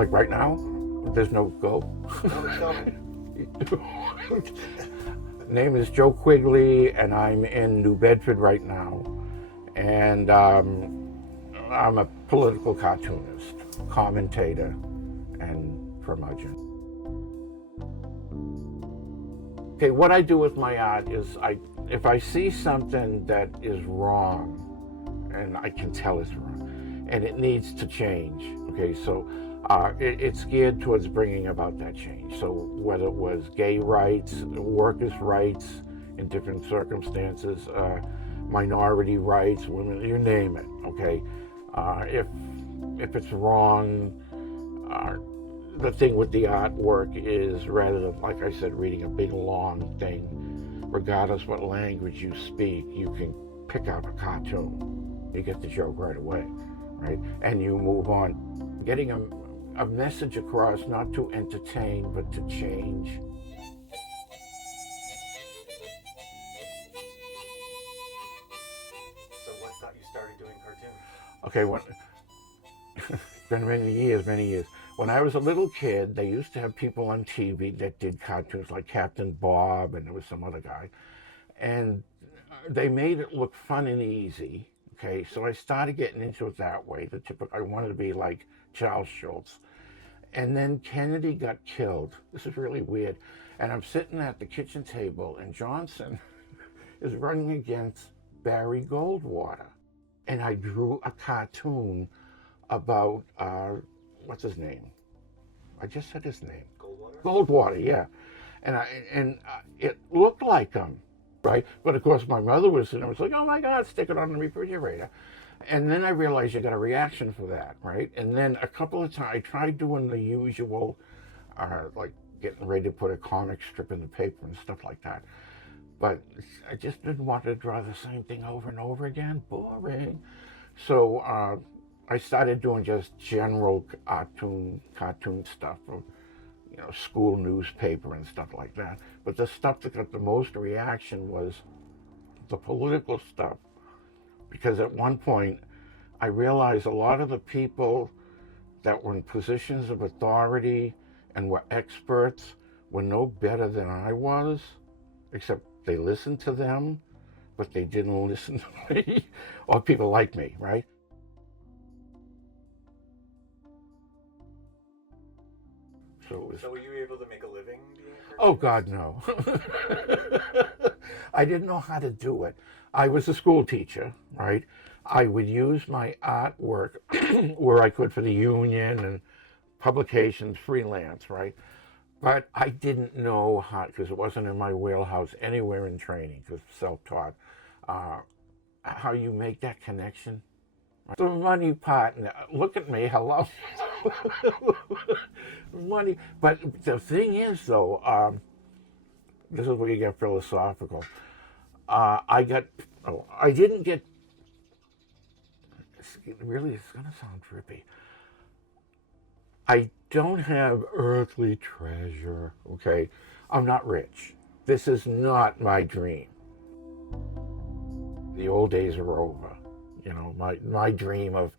Like right now, there's no go. Name is Joe Quigley, and I'm in New Bedford right now. And I'm a political cartoonist, commentator, and curmudgeon. Okay, what I do with my art is if I see something that is wrong, and I can tell it's wrong, and it needs to change, okay, so it's geared towards bringing about that change. So whether it was gay rights, workers' rights in different circumstances, minority rights, women, you name it, okay? If it's wrong, the thing with the artwork is, rather than, like I said, reading a big long thing, regardless what language you speak, you can pick out a cartoon. You get the joke right away, right? And you move on. Getting a message across, not to entertain, but to change. So what got you started doing cartoons? Okay, it's been many years. When I was a little kid, they used to have people on TV that did cartoons, like Captain Bob, and there was some other guy. And they made it look fun and easy, okay? So I started getting into it that way. I wanted to be like Charles Schultz. And then Kennedy got killed. This is really weird. And I'm sitting at the kitchen table, and Johnson is running against Barry Goldwater. And I drew a cartoon about, what's his name? I just said his name. Goldwater, yeah. And it looked like him, right? But of course, my mother was sitting there, was like, oh my God, stick it on the refrigerator. And then I realized you got a reaction for that, right? And then a couple of times I tried doing the usual, like getting ready to put a comic strip in the paper and stuff like that. But I just didn't want to draw the same thing over and over again. Boring. So I started doing just general cartoon stuff, or, school newspaper and stuff like that. But the stuff that got the most reaction was the political stuff. Because at one point, I realized a lot of the people that were in positions of authority and were experts were no better than I was, except they listened to them, but they didn't listen to me, or people like me, right? So were you able to make a living being a cartoonist? Oh God, no. I didn't know how to do it. I was a school teacher, right? I would use my artwork where I could for the union and publications, freelance, right? But I didn't know how, because it wasn't in my wheelhouse anywhere in training, because self-taught, how you make that connection. The money part, look at me, hello. Money, but the thing is though, this is where you get philosophical. I didn't get, really, it's gonna sound trippy. I don't have earthly treasure, okay? I'm not rich. This is not my dream. The old days are over. My dream of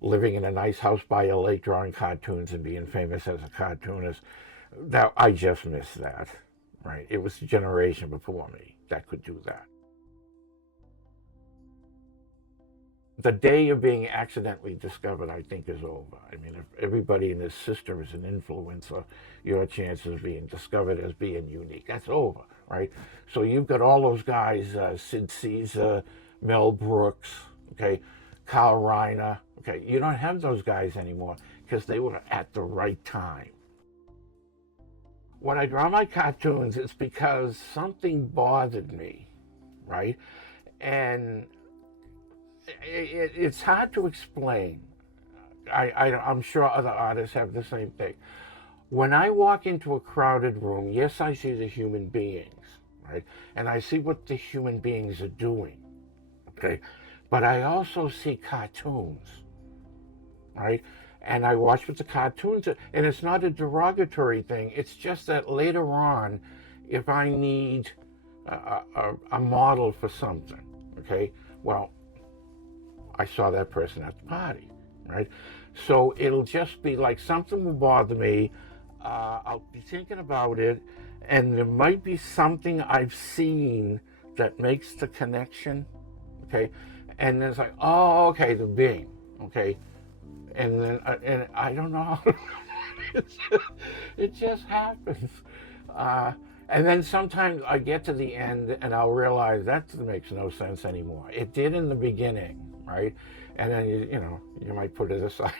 living in a nice house by a lake drawing cartoons and being famous as a cartoonist, that I just missed that, right? It was the generation before me that could do that. The day of being accidentally discovered, I think, is over. I mean, if everybody in this system is an influencer, your chances of being discovered as being unique, that's over, right? So you've got all those guys, Sid Caesar, Mel Brooks, okay, Carl Reiner, okay, you don't have those guys anymore because they were at the right time. When I draw my cartoons, it's because something bothered me, right? And it's hard to explain. I'm sure other artists have the same thing. When I walk into a crowded room, yes, I see the human beings, right? And I see what the human beings are doing, okay? But I also see cartoons, right? And I watch what the cartoons are, and it's not a derogatory thing. It's just that later on, if I need a model for something, okay? Well, I saw that person at the party, right? So it'll just be like something will bother me. I'll be thinking about it, and there might be something I've seen that makes the connection, okay? And then it's like, oh, okay, the being, okay? And then and I don't know how it just happens. And then sometimes I get to the end and I'll realize that makes no sense anymore. It did in the beginning, right? And then you might put it aside.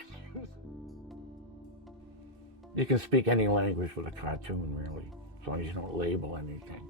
You can speak any language with a cartoon, really, as long as you don't label anything.